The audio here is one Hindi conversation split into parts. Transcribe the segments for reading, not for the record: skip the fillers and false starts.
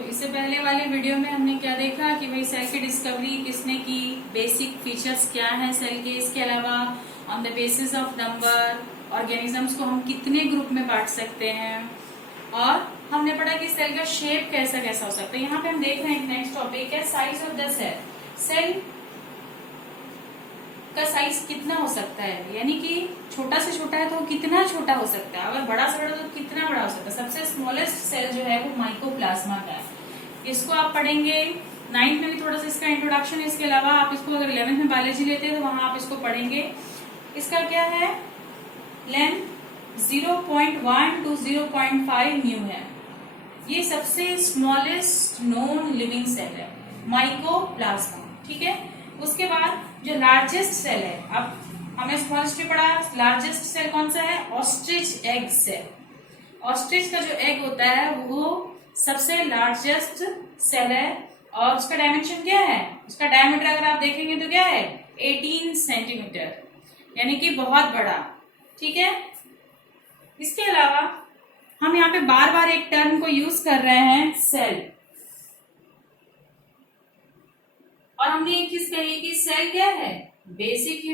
तो इससे पहले वाले वीडियो में हमने क्या देखा कि भाई सेल की डिस्कवरी किसने की, बेसिक फीचर्स क्या है सेल के, इसके अलावा on the basis of number organisms को हम कितने ग्रुप में बांट सकते हैं, और हमने पढ़ा कि सेल का शेप कैसा कैसा हो सकता है। यहाँ पे हम देख रहे हैं नेक्स्ट टॉपिक है size of the cell. Cell का साइज कितना हो सकता है, यानी कि छोटा से छोटा है तो कितना छोटा हो सकता है, अगर बड़ा से बड़ा तो कितना बड़ा हो सकता है। सबसे स्मॉलेस्ट सेल जो है वो माइकोप्लाज्मा का है। इसको आप पढ़ेंगे 9th में भी, थोड़ा सा इसका इंट्रोडक्शन है। इसके अलावा आप इसको अगर 11th में बायोलॉजी लेते हैं तो वहां आप इसको पढ़ेंगे। इसका क्या है, लेंथ 0.1 to 0.5 µ है। ये सबसे स्मॉलेस्ट नोन लिविंग सेल है, माइकोप्लाज्मा। ठीक है, उसके बाद जो लार्जेस्ट सेल है, अब हमने स्मॉलेस्ट भी पढ़ा, लार्जेस्ट सेल कौन सा है, ऑस्ट्रिच एग सेल। ऑस्ट्रिच का जो एग होता है वो सबसे लार्जेस्ट सेल है, और उसका डायमेंशन क्या है, उसका डायमीटर अगर आप देखेंगे तो क्या है 18 सेंटीमीटर, यानी कि बहुत बड़ा। ठीक है, इसके अलावा हम यहाँ पे बार बार एक टर्म को यूज कर रहे हैं, सेल। और हमने एक चीज कही कि सेल क्या है, बेसिक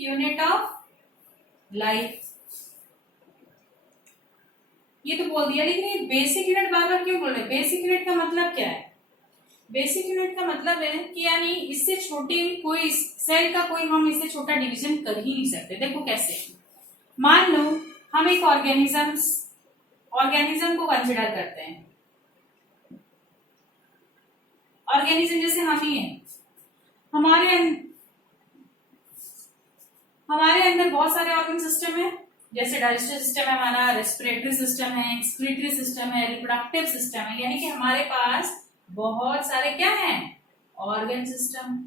यूनिट ऑफ लाइफ। ये तो बोल दिया, लेकिन ये बेसिक यूनिट बार बार क्यों बोल रहे हैं? बेसिक यूनिट का मतलब क्या है? बेसिक यूनिट का मतलब है कि यानी इससे छोटी कोई सेल का कोई हम इससे छोटा डिवीजन कर ही नहीं सकते। देखो कैसे, मान लो हम एक ऑर्गेनिज्म को कंसिडर करते हैं। ऑर्गेनिज्म जैसे हम ही है, हमारे अंदर बहुत सारे ऑर्गन सिस्टम है, जैसे डाइजेस्टिव सिस्टम है हमारा, रेस्पिरेटरी सिस्टम है, एक्सक्रीटरी सिस्टम है, रिप्रोडक्टिव सिस्टम है, यानी कि हमारे पास बहुत सारे क्या हैं, ऑर्गन सिस्टम।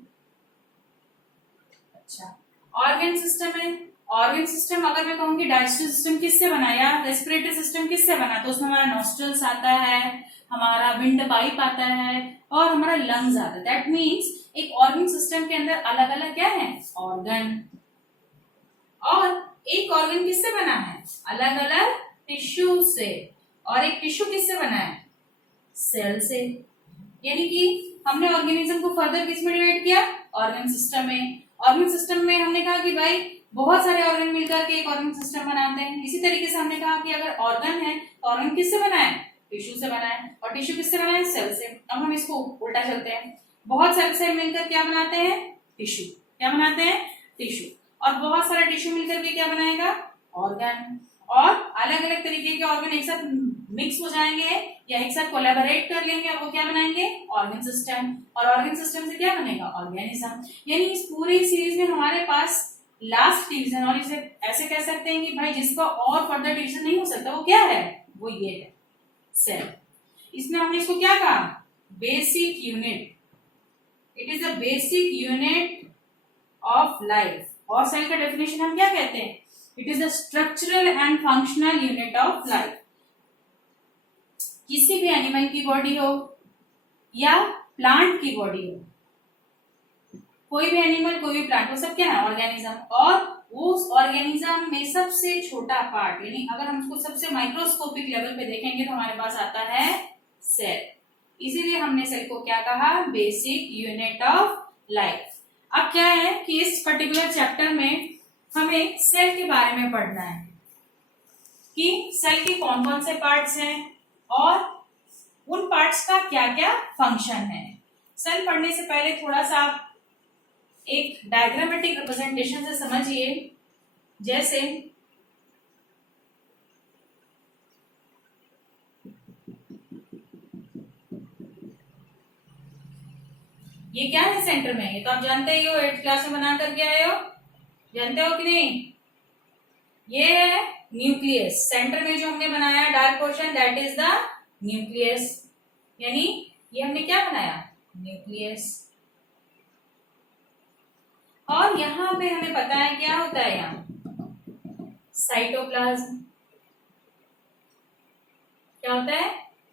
अच्छा, ऑर्गन सिस्टम है। ऑर्गन सिस्टम अगर मैं कहूंगी डाइजेस्टिव सिस्टम किससे बना या रेस्पिरेटरी सिस्टम किससे बना, तो उसमें हमारा नॉस्ट्रल्स आता है, हमारा विंड पाइप आता है, और हमारा लंग्स आता है। दैट मीन्स एक ऑर्गन सिस्टम के अंदर अलग अलग क्या है, ऑर्गन। और एक ऑर्गन किससे बना है, अलग अलग टिश्यू से, और एक टिश्यू किससे बना है, सेल से। यानी कि हमने ऑर्गेनिज्म को फर्दर किस में डिवाइड किया, ऑर्गन सिस्टम में। ऑर्गन सिस्टम में हमने कहा कि भाई बहुत सारे ऑर्गन मिलकर के एक ऑर्गन सिस्टम बनाते हैं। इसी तरीके से हमने कहा कि अगर ऑर्गन है तो ऑर्गन किससे बना है, टिश्यू से बना है, और टिश्यू किससे बना है, सेल से। अब हम इसको उल्टा चलते हैं, बहुत सारे सेल मिलकर क्या बनाते हैं, टिश्यू। क्या बनाते हैं, टिश्यू। और बहुत सारा टिश्यू मिलकर के क्या बनाएगा, ऑर्गन। और अलग अलग तरीके के ऑर्गन एक साथ मिक्स हो जाएंगे या एक साथ कोलैबोरेट कर लेंगे, और वो क्या बनाएंगे, ऑर्गन सिस्टम। और ऑर्गन सिस्टम से क्या बनेगा, ऑर्गेनिज्म। यानी इस पूरी सीरीज में हमारे पास लास्ट डिवीजन, और इसे ऐसे कह सकते हैं कि भाई जिसका और फर्दर डिवीजन नहीं हो सकता, वो क्या है, वो ये है, सेल। इसमें हमने इसको क्या कहा, basic unit. It is the basic unit of life. और सेल का डेफिनेशन हम क्या कहते हैं, it is the structural and functional unit of life. किसी भी एनिमल की बॉडी हो या प्लांट की बॉडी हो, कोई भी एनिमल कोई भी प्लांट, वो सब क्या है, ऑर्गेनिज्म। और उस ऑर्गेनिज्म में सबसे छोटा पार्ट, यानी अगर हम उसको सबसे माइक्रोस्कोपिक लेवल पे देखेंगे तो हमारे पास आता है सेल। इसीलिए हमने सेल को क्या कहा, बेसिक यूनिट ऑफ लाइफ। अब क्या है कि इस पर्टिकुलर चैप्टर में हमें सेल के बारे में पढ़ना है कि सेल के कौन कौन से पार्ट्स हैं और उन पार्ट्स का क्या क्या फंक्शन है। सेल पढ़ने से पहले थोड़ा सा आप एक डायग्रामेटिक रिप्रेजेंटेशन से समझिए। जैसे ये क्या है सेंटर में, ये तो आप जानते ही हो, 8th क्लास में बना करके आए हो, जानते हो कि नहीं। ये है न्यूक्लियस, सेंटर में जो हमने बनाया dark portion, that is the nucleus. यानी ये हमने क्या बनाया, न्यूक्लियस। और यहाँ पे हमें पता है क्या होता है, यहाँ साइटोप्लाज्म। क्या होता है,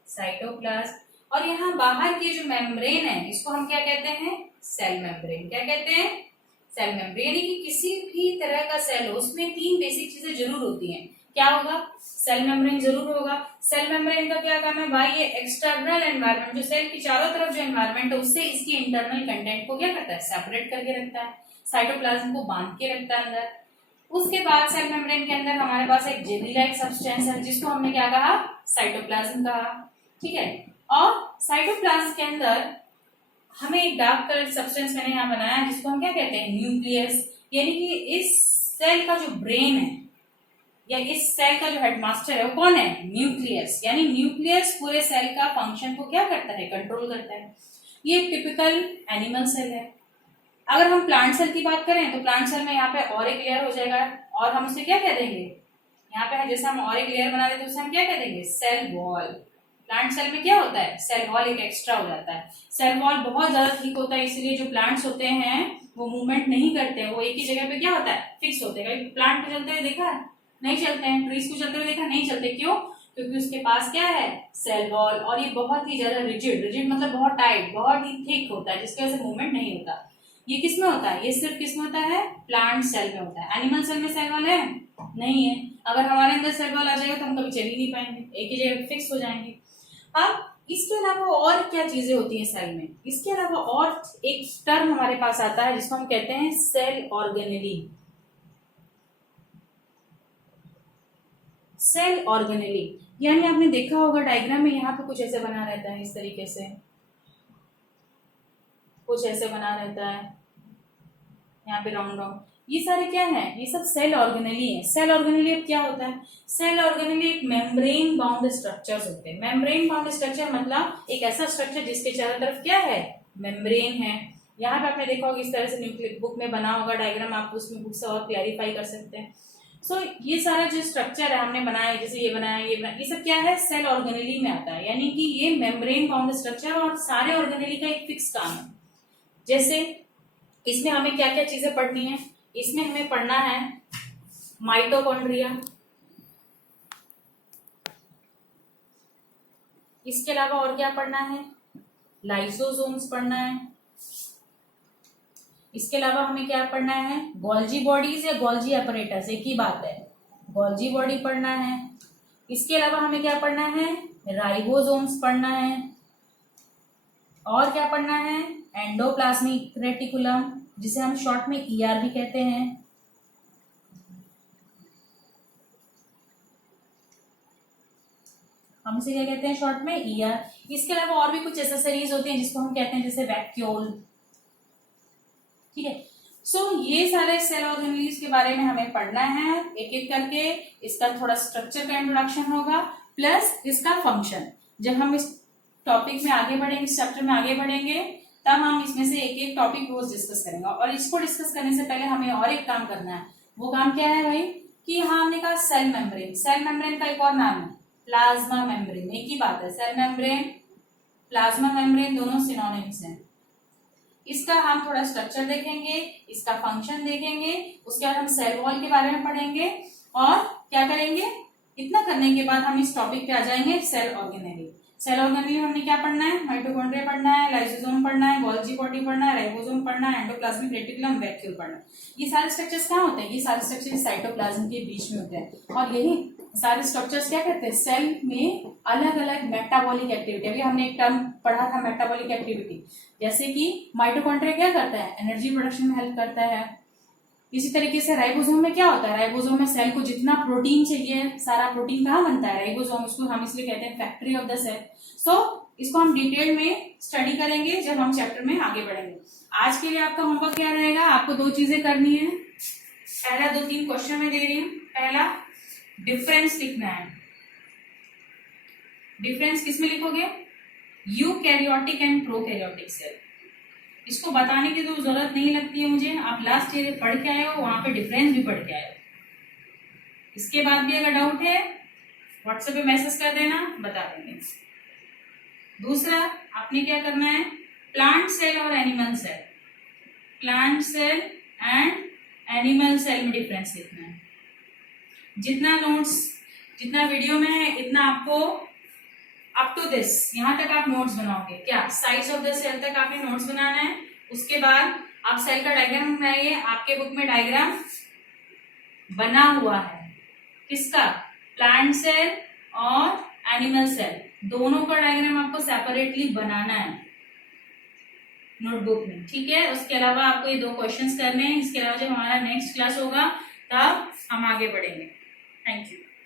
साइटोप्लाज्म। और यहाँ बाहर की जो मेम्ब्रेन है, इसको हम क्या कहते हैं, सेल मेम्ब्रेन। क्या कहते हैं, सेल मेम्ब्रेन। यानी कि किसी भी तरह का सेल हो उसमें 3 बेसिक चीजें जरूर होती हैं। क्या होगा, सेल मेम्ब्रेन जरूर होगा। सेल मेम्ब्रेन का क्या काम है भाई, ये एक्सटर्नल एनवायरनमेंट, जो सेल की चारों तरफ जो एनवायरनमेंट है उससे इसकी इंटरनल कंटेंट को क्या करता है, सेपरेट करके रखता है, साइटोप्लाज्म को बांध के रखता है अंदर। उसके बाद सेल मेम्ब्रेन के अंदर हमारे पास एक जेली लाइक सब्सटेंस है जिसको हमने क्या कहा, साइटोप्लाज्म कहा, ठीक है। और साइटोप्लाज्म के अंदर हमें एक डार्क कलर सब्सटेंस मैंने यहाँ बनाया जिसको हम क्या कहते हैं, न्यूक्लियस, यानी कि इस सेल का जो ब्रेन है या इस सेल का जो हेडमास्टर है वो कौन है, न्यूक्लियस, यानी न्यूक्लियस पूरे सेल का फंक्शन को क्या करता है, कंट्रोल करता है। ये टिपिकल एनिमल सेल है। अगर हम प्लांट सेल की बात करें तो प्लांट सेल में यहाँ पे और एक लेयर हो जाएगा और हम उसे क्या कह देंगे, यहाँ पे जैसे हम और एक लेयर बना देते हैं उसे हम क्या कह देंगे, सेल वॉल। प्लांट सेल में क्या होता है, सेल वॉल एक एक्स्ट्रा हो जाता है। सेल वॉल बहुत ज्यादा थिक होता है, इसलिए जो प्लांट्स होते हैं वो मूवमेंट नहीं करते हैं, वो एक ही जगह पे क्या होता है, फिक्स होते हैं। प्लांट को चलते हुए देखा है, नहीं चलते हैं। ट्रीज को चलते हुए देखा, नहीं चलते। क्यों, क्योंकि उसके पास क्या है, सेल वॉल, और ये बहुत ही ज्यादा रिजिड, रिजिड मतलब बहुत टाइट, बहुत ही थिक होता है, जिसकी वजह से मूवमेंट नहीं होता। ये किस में होता है, ये सिर्फ किस में होता है, प्लांट सेल में होता है। एनिमल सेल में सेल वॉल है नहीं है। अगर हमारे अंदर सेल वॉल आ जाएगा तो हम कभी चल ही नहीं पाएंगे, एक ही जगह फिक्स हो जाएंगे। अब इसके अलावा और क्या चीजें होती हैं सेल में, इसके अलावा और एक टर्म हमारे पास आता है जिसको हम कहते हैं सेल ऑर्गेनेली। सेल ऑर्गेनेली यानी आपने देखा होगा डायग्राम में यहाँ पे कुछ ऐसे बना रहता है, इस तरीके से कुछ ऐसे बना रहता है, यहाँ पे राउंड राउंड, ये सारे क्या है, ये सब सेल ऑर्गेनेली है। सेल ऑर्गेनेली अब क्या होता है, सेल ऑर्गेनेली एक मेम्ब्रेन बाउंड स्ट्रक्चर्स होते हैं। मेम्ब्रेन बाउंड स्ट्रक्चर मतलब एक ऐसा स्ट्रक्चर जिसके चारों तरफ क्या है, मेम्ब्रेन है। यहाँ पे आपने देखा होगा इस तरह से न्यूक्लिक बुक में बना होगा डायग्राम, आप उसमें बुक से और क्लैरिफाई कर सकते हैं। सो ये सारा जो स्ट्रक्चर है हमने बनाया, जैसे ये बनाया, ये बनाया, ये सब क्या है, सेल ऑर्गेनेली में आता है। यानी कि ये मेम्ब्रेन बाउंड स्ट्रक्चर और सारे ऑर्गेनेली का एक फिक्स काम है। जैसे इसमें हमें क्या क्या चीजें पढ़नी है, इसमें हमें पढ़ना है माइटोकॉन्ड्रिया, इसके अलावा और क्या पढ़ना है, लाइसोसोम्स पढ़ना है, इसके अलावा हमें क्या पढ़ना है, गोल्जी बॉडीज या गोल्जी अपरेटस, एक ही बात है, गोल्जी बॉडी पढ़ना है। इसके अलावा हमें क्या पढ़ना है, राइबोसोम्स पढ़ना है, और क्या पढ़ना है, एंडोप्लाज्मिक रेटिकुलम, जिसे हम शॉर्ट में ईआर भी कहते हैं। हम इसे क्या कहते हैं शॉर्ट में, ईआर। इसके अलावा और भी कुछ एसेसरीज होती हैं जिसको हम कहते हैं जैसे वैक्यूल, ठीक है। सो ये सारे सेल ऑर्गेनेल्स के बारे में हमें पढ़ना है एक एक करके। इसका थोड़ा स्ट्रक्चर का इंट्रोडक्शन होगा प्लस इसका फंक्शन। जब हम इस टॉपिक में आगे बढ़ेंगे, इस चैप्टर में आगे बढ़ेंगे, तब हम इसमें से एक एक टॉपिक रोज डिस्कस करेंगे। और इसको डिस्कस करने से पहले हमें और एक काम करना है। वो काम क्या है भाई, कि हाँ हमने कहा सेल मेम्ब्रेन, सेल मेम्ब्रेन का एक और नाम है प्लाज्मा मेम्ब्रेन, एक ही बात है। सेल मेम्ब्रेन, प्लाज्मा मेम्ब्रेन दोनों सिनोनिम्स हैं। इसका हम थोड़ा स्ट्रक्चर देखेंगे, इसका फंक्शन देखेंगे, उसके बाद हम सेल वॉल के बारे में पढ़ेंगे और क्या करेंगे, इतना करने के बाद हम इस टॉपिक पे आ जाएंगे सेल ऑर्गेनेली। सेल ऑर्गेनेली हमने क्या पढ़ना है, माइटोकॉन्ड्रिया पढ़ना है, लाइसोसोम पढ़ना है, गोल्जी बॉडी पढ़ना है, राइबोसोम पढ़ना है, एंडोप्लाज्मिक रेटिकुलम, वैक्यूल पढ़ना है। ये सारे स्ट्रक्चर्स कहाँ होते हैं, ये सारे स्ट्रक्चर्स साइटोप्लाज्म के बीच में होते हैं। और यही सारे स्ट्रक्चर्स क्या करते हैं, सेल में अलग अलग मेटाबॉलिक एक्टिविटी, अभी हमने एक टर्म पढ़ा था मेटाबॉलिक एक्टिविटी, जैसे कि माइटोकॉन्ड्रिया क्या करता है, एनर्जी प्रोडक्शन में हेल्प करता है। इसी तरीके से राइबोसोम में क्या होता है, राइबोसोम में सेल को जितना प्रोटीन चाहिए, सारा प्रोटीन कहाँ बनता है, राइबोसोम, उसको हम इसलिए कहते हैं फैक्ट्री ऑफ द सेल। सो इसको हम डिटेल में स्टडी करेंगे जब हम चैप्टर में आगे बढ़ेंगे। आज के लिए आपका होमवर्क क्या रहेगा, आपको दो चीजें करनी है। पहला 2-3 क्वेश्चन में दे रही हूँ। पहला डिफरेंस लिखना है। डिफरेंस किसमें लिखोगे, यूकैरियोटिक एंड प्रोकैरियोटिक सेल। इसको बताने की तो जरूरत नहीं लगती है मुझे, आप लास्ट ईयर पढ़ के आए हो, वहां पे डिफरेंस भी पढ़ के आए हो। इसके बाद भी अगर डाउट है व्हाट्सएप पे मैसेज कर देना, बता देंगे। दूसरा आपने क्या करना है, प्लांट सेल और animal cell, plant cell and animal cell में डिफरेंस लिखना है। जितना नोट्स, जितना वीडियो में है, इतना आपको अप टू दिस, यहाँ तक आप नोट्स बनाओगे। क्या साइज ऑफ द सेल तक आपने नोट्स बनाना है। उसके बाद आप सेल का डायग्राम बनाइए, आपके बुक में डायग्राम बना हुआ है, किसका, प्लांट सेल और एनिमल सेल, दोनों का डायग्राम आपको सेपरेटली बनाना है नोटबुक में, ठीक है। उसके अलावा आपको ये 2 क्वेश्चंस करने हैं। इसके अलावा जब हमारा नेक्स्ट क्लास होगा तब हम आगे बढ़ेंगे। Thank you.